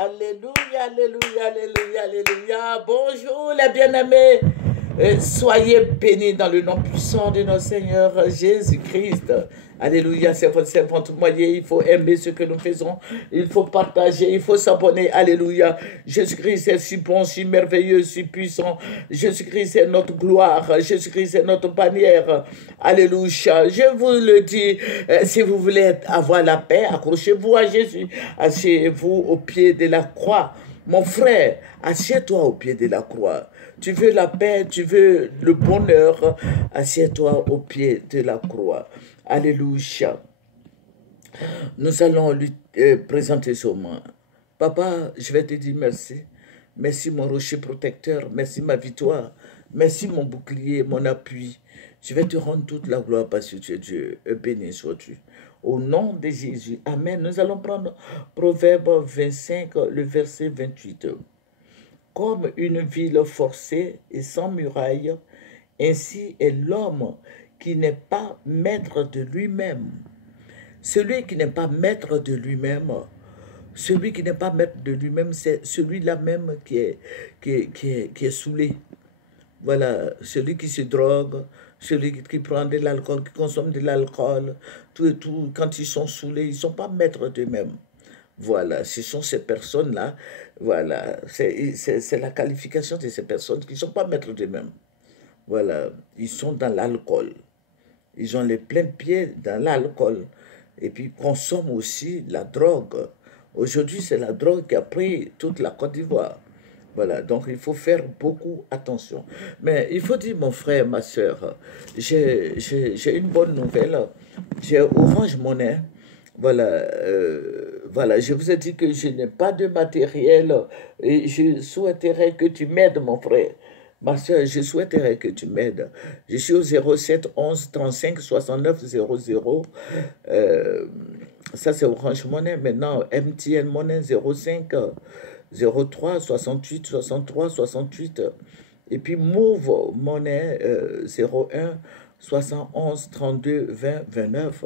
Alléluia, alléluia, alléluia, alléluia. Bonjour les bien-aimés. Soyez bénis dans le nom puissant de notre Seigneur Jésus-Christ. Alléluia, c'est votre moyen. Il faut aimer ce que nous faisons. Il faut partager, il faut s'abonner. Alléluia. Jésus-Christ est si bon, si merveilleux, si puissant. Jésus-Christ est notre gloire. Jésus-Christ est notre bannière. Alléluia. Je vous le dis, si vous voulez avoir la paix, accrochez-vous à Jésus. Asseyez-vous au pied de la croix. Mon frère, assieds-toi au pied de la croix. Tu veux la paix, tu veux le bonheur, assieds-toi au pied de la croix. Alléluia. Nous allons lui présenter ce moment. Papa, je vais te dire merci. Merci mon rocher protecteur, merci ma victoire, merci mon bouclier, mon appui. Je vais te rendre toute la gloire parce que tu es Dieu. Béni sois-tu. Au nom de Jésus. Amen. Nous allons prendre Proverbe 25, le verset 28. Comme une ville forcée et sans muraille, ainsi est l'homme qui n'est pas maître de lui-même. Celui qui n'est pas maître de lui-même, celui qui n'est pas maître de lui-même, c'est celui-là même qui est saoulé. Voilà, celui qui se drogue, celui qui prend de l'alcool, qui consomme de l'alcool, tout et tout, quand ils sont saoulés, ils ne sont pas maîtres d'eux-mêmes. Voilà, ce sont ces personnes-là, voilà, c'est la qualification de ces personnes qui ne sont pas maîtres d'eux-mêmes. Voilà, ils sont dans l'alcool. Ils ont les pleins pieds dans l'alcool. Et puis ils consomment aussi la drogue. Aujourd'hui, c'est la drogue qui a pris toute la Côte d'Ivoire. Voilà, donc il faut faire beaucoup attention. Mais il faut dire, mon frère, ma soeur, j'ai une bonne nouvelle. J'ai Orange Money. Voilà, voilà, je vous ai dit que je n'ai pas de matériel et je souhaiterais que tu m'aides, mon frère. Ma soeur, je souhaiterais que tu m'aides. Je suis au 07 11 35 69 00. Ça, c'est Orange Money. Maintenant, MTN Money 05 03 68 63 68. Et puis Move Money 01 71 32 20 29.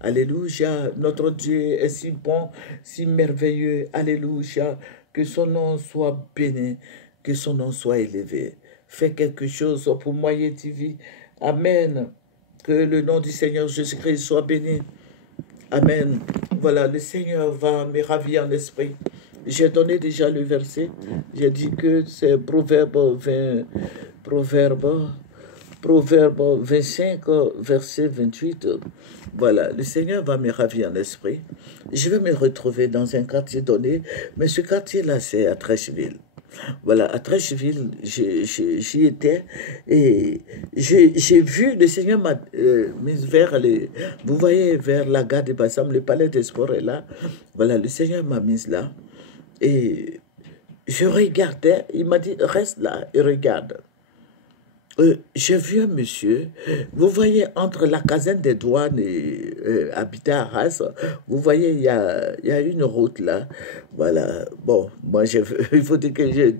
Alléluia. Notre Dieu est si bon, si merveilleux. Alléluia. Que son nom soit béni, que son nom soit élevé. Fais quelque chose pour moi, TV. Amen. Que le nom du Seigneur Jésus-Christ soit béni. Amen. Voilà, le Seigneur va me ravir en esprit. J'ai donné déjà le verset. J'ai dit que c'est Proverbe 25, verset 28. Voilà, le Seigneur va me ravir en esprit. Je vais me retrouver dans un quartier donné, mais ce quartier-là, c'est à Trècheville. Voilà, à Trècheville, j'y étais et j'ai vu, le Seigneur m'a mis vers vous voyez, vers la gare de Bassam, le palais des sports est là. Voilà, le Seigneur m'a mise là et je regardais, il m'a dit, reste là et regarde. J'ai vu un monsieur, vous voyez, entre la caserne des douanes et Habitat Arras, vous voyez, il y a une route là. Voilà, bon, moi, il faut dire que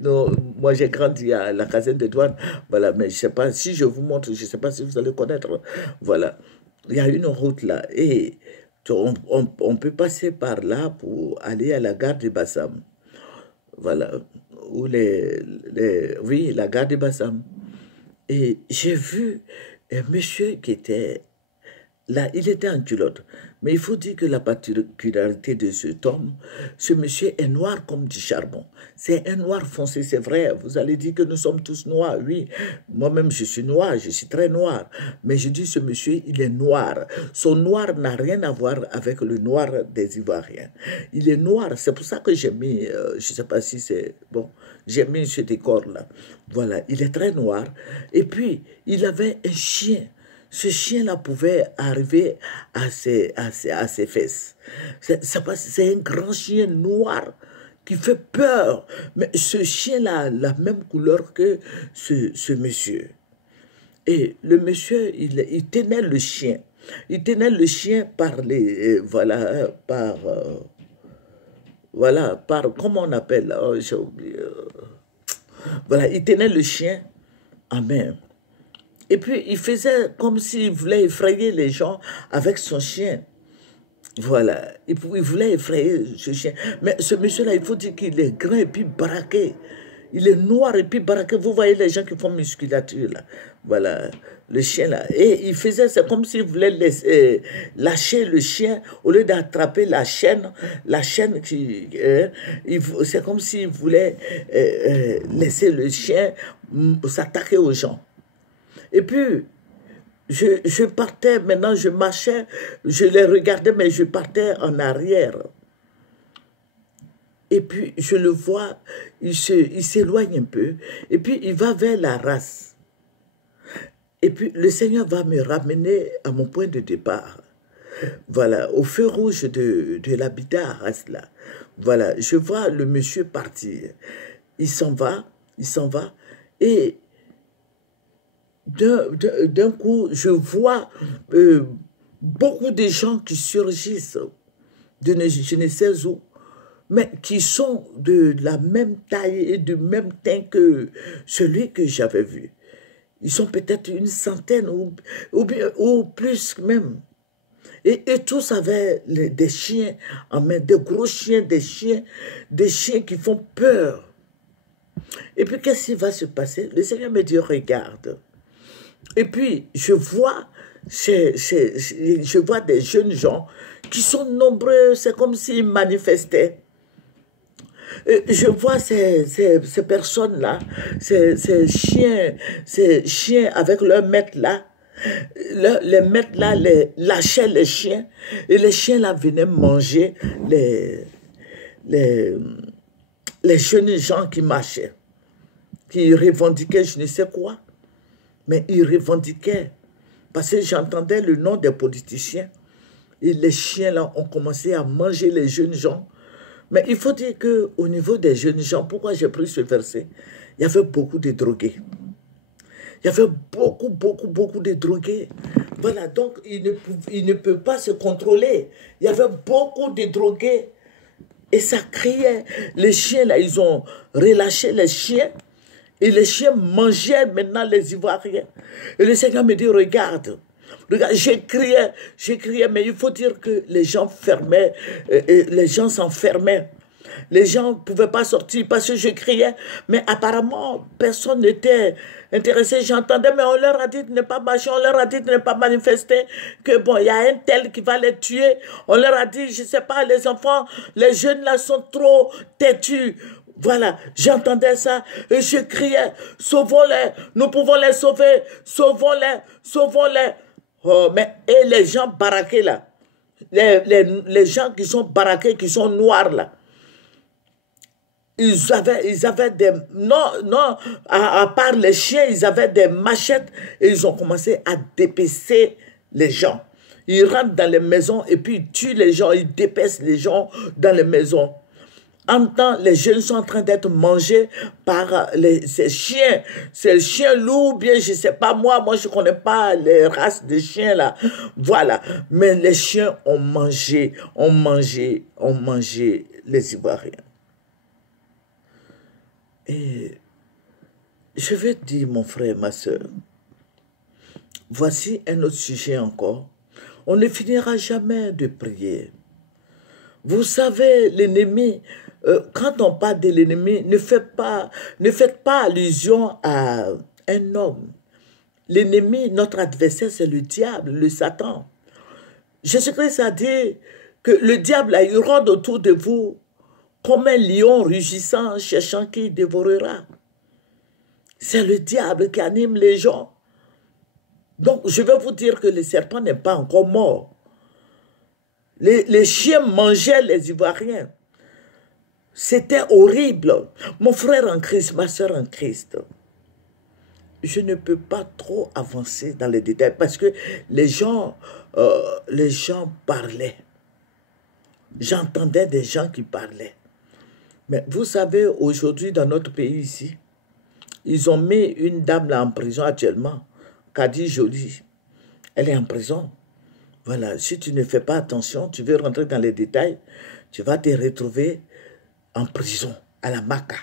moi j'ai grandi à la caserne des douanes. Voilà, mais je ne sais pas, si je vous montre, je ne sais pas si vous allez connaître. Voilà, il y a une route là et on peut passer par là pour aller à la gare de Bassam. Voilà, où oui, la gare de Bassam. Et j'ai vu un monsieur qui était là, il était en culotte. Mais il faut dire que la particularité de cet homme, ce monsieur est noir comme du charbon. C'est un noir foncé, c'est vrai. Vous allez dire que nous sommes tous noirs, oui. Moi-même, je suis noir, je suis très noir. Mais je dis, ce monsieur, il est noir. Son noir n'a rien à voir avec le noir des Ivoiriens. Il est noir, c'est pour ça que j'ai mis, je ne sais pas si c'est... Bon, j'ai mis ce décor-là. Voilà, il est très noir. Et puis, il avait un chien. Ce chien-là pouvait arriver à ses fesses. C'est un grand chien noir qui fait peur. Mais ce chien-là a la même couleur que ce monsieur. Et le monsieur, il tenait le chien. Il tenait le chien par les... voilà, comment on appelle, oh, j'ai oublié. Voilà, il tenait le chien en main. Et puis, il faisait comme s'il voulait effrayer les gens avec son chien. Voilà. Il voulait effrayer ce chien. Mais ce monsieur-là, il faut dire qu'il est grand et puis baraqué. Il est noir et puis baraqué. Vous voyez les gens qui font musculature, là. Voilà. Le chien, là. Et il faisait, c'est comme s'il voulait laisser, lâcher le chien au lieu d'attraper la chaîne. La chaîne qui... c'est comme s'il voulait laisser le chien s'attaquer aux gens. Et puis, je partais, maintenant je marchais, je les regardais, mais je partais en arrière. Et puis je le vois, il s'éloigne un peu, et puis il va vers la race. Et puis le Seigneur va me ramener à mon point de départ. Voilà, au feu rouge de l'habitat à race là. Voilà, je vois le monsieur partir. Il s'en va, et d'un coup, je vois beaucoup de gens qui surgissent je ne sais où, mais qui sont de la même taille et du même teint que celui que j'avais vu. Ils sont peut-être une centaine ou plus même. Et tous avaient des chiens en main, des gros chiens, des chiens qui font peur. Et puis, qu'est-ce qui va se passer? Le Seigneur me dit, regarde. Et puis, je vois des jeunes gens qui sont nombreux, c'est comme s'ils manifestaient. Et je vois ces personnes-là, ces chiens avec leur maître là, les maîtres là lâchaient les chiens, et les chiens là venaient manger les jeunes gens qui marchaient, qui revendiquaient je ne sais quoi. Mais ils revendiquaient, parce que j'entendais le nom des politiciens. Et les chiens là ont commencé à manger les jeunes gens. Mais il faut dire qu'au niveau des jeunes gens, pourquoi j'ai pris ce verset? Il y avait beaucoup de drogués. Il y avait beaucoup de drogués. Voilà, donc il ne peut pas se contrôler. Il y avait beaucoup de drogués. Et ça criait. Les chiens là, ils ont relâché les chiens. Et les chiens mangeaient maintenant les Ivoiriens. Et le Seigneur me dit, regarde, j'ai crié, mais il faut dire que les gens fermaient, les gens s'enfermaient. Les gens ne pouvaient pas sortir parce que je criais, mais apparemment, personne n'était intéressé. J'entendais, mais on leur a dit de ne pas marcher, on leur a dit de ne pas manifester, que bon, il y a un tel qui va les tuer. On leur a dit, je ne sais pas, les enfants, les jeunes là sont trop têtus. Voilà, j'entendais ça et je criais, sauvons-les, nous pouvons les sauver, sauvons-les, sauvons-les. Oh, mais et les gens baraqués là, les gens qui sont baraqués, qui sont noirs là, ils avaient des... Non, à part les chiens, ils avaient des machettes et ils ont commencé à dépecer les gens. Ils rentrent dans les maisons et puis ils tuent les gens, ils dépecent les gens dans les maisons. En temps, les jeunes sont en train d'être mangés par ces chiens loups, bien, je ne sais pas, moi je ne connais pas les races de chiens là. Voilà. Mais les chiens ont mangé les Ivoiriens. Et je vais te dire, mon frère, ma soeur, voici un autre sujet encore. On ne finira jamais de prier. Vous savez, l'ennemi, quand on parle de l'ennemi, ne faites pas allusion à un homme. L'ennemi, notre adversaire, c'est le diable, le Satan. Jésus-Christ a dit que le diable, il rôde autour de vous comme un lion rugissant, cherchant qui dévorera. C'est le diable qui anime les gens. Donc, je vais vous dire que le serpent n'est pas encore mort. Les chiens mangeaient les Ivoiriens. C'était horrible. Mon frère en Christ, ma soeur en Christ, je ne peux pas trop avancer dans les détails parce que les gens parlaient. J'entendais des gens qui parlaient. Mais vous savez, aujourd'hui, dans notre pays ici, ils ont mis une dame là en prison actuellement, Kadi Jolie. Elle est en prison. Voilà, si tu ne fais pas attention, tu veux rentrer dans les détails, tu vas te retrouver en prison, à la Maca.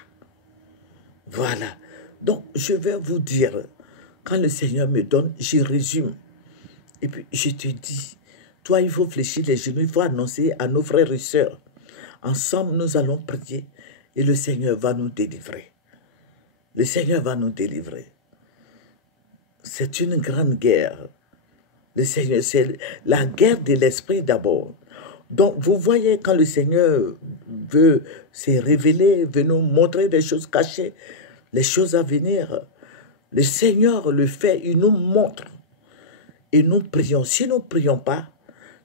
Voilà. Donc, je vais vous dire, quand le Seigneur me donne, je résume. Et puis, je te dis, Toi, il faut fléchir les genoux, il faut annoncer à nos frères et sœurs. Ensemble, nous allons prier et le Seigneur va nous délivrer. Le Seigneur va nous délivrer. C'est une grande guerre. Le Seigneur, c'est la guerre de l'esprit d'abord. Donc, vous voyez, quand le Seigneur veut se révéler, veut nous montrer des choses cachées, les choses à venir, le Seigneur le fait, il nous montre. Et nous prions. Si nous ne prions pas,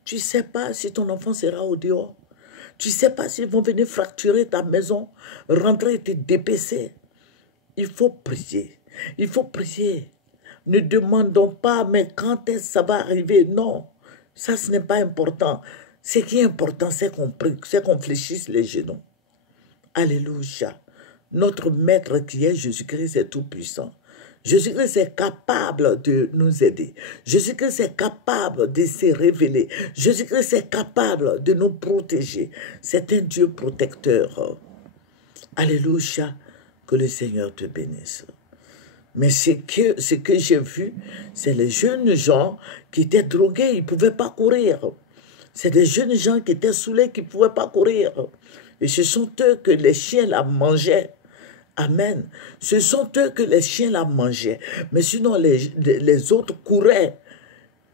tu ne sais pas si ton enfant sera au dehors. Tu ne sais pas s'ils vont venir fracturer ta maison, rentrer et te dépêcher. Il faut prier. Il faut prier. Ne demandons pas, mais quand est-ce que ça va arriver? Non, ça ce n'est pas important. Ce qui est important, c'est qu'on prie, c'est qu'on fléchisse les genoux. Alléluia. Notre Maître qui est Jésus-Christ est tout-puissant. Jésus-Christ est capable de nous aider. Jésus-Christ est capable de se révéler. Jésus-Christ est capable de nous protéger. C'est un Dieu protecteur. Alléluia. Que le Seigneur te bénisse. Mais ce que j'ai vu, c'est les jeunes gens qui étaient drogués, ils ne pouvaient pas courir. C'est des jeunes gens qui étaient saoulés, qui ne pouvaient pas courir. Et ce sont eux que les chiens la mangeaient. Amen. Ce sont eux que les chiens la mangeaient. Mais sinon, les autres couraient.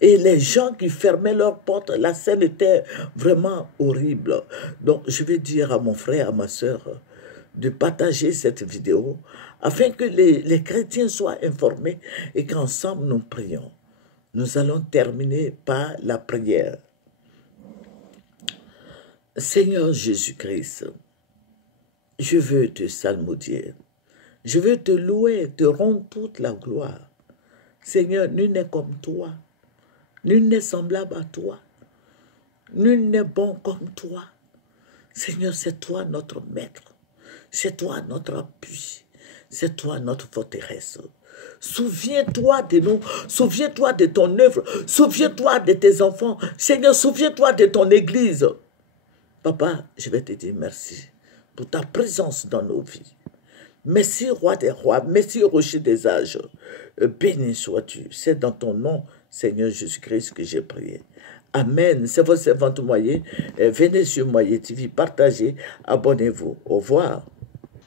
Et les gens qui fermaient leurs portes, la scène était vraiment horrible. Donc, je vais dire à mon frère, à ma soeur, de partager cette vidéo afin que les chrétiens soient informés et qu'ensemble nous prions. Nous allons terminer par la prière. Seigneur Jésus-Christ, je veux te salmodier. Je veux te louer, te rendre toute la gloire. Seigneur, nul n'est comme toi. Nul n'est semblable à toi. Nul n'est bon comme toi. Seigneur, c'est toi notre maître. C'est toi notre appui. C'est toi notre forteresse. Souviens-toi de nous. Souviens-toi de ton œuvre. Souviens-toi de tes enfants. Seigneur, souviens-toi de ton église. Papa, je vais te dire merci pour ta présence dans nos vies. Merci, roi des rois. Merci, rocher des âges. Béni sois-tu. C'est dans ton nom, Seigneur Jésus-Christ, que j'ai prié. Amen. C'est votre servante Moyer. Venez sur Moyer TV, partagez, abonnez-vous. Au revoir.